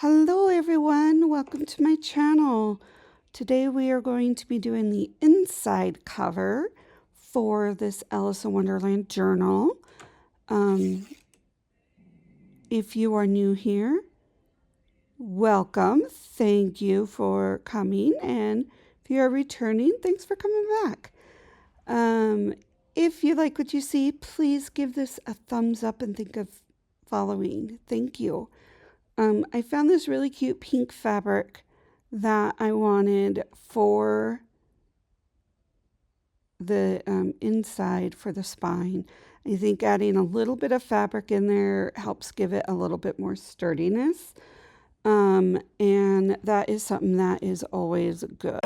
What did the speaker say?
Hello everyone, welcome to my channel. Today we are going to be doing the inside cover for this Alice in Wonderland journal. If you are new here, welcome. Thank you for coming, and if you are returning, thanks for coming back. If you like what you see, please give this a thumbs up and think of following. Thank you. I found this really cute pink fabric that I wanted for the inside for the spine. I think adding a little bit of fabric in there helps give it a little bit more sturdiness. And that is something that is always good.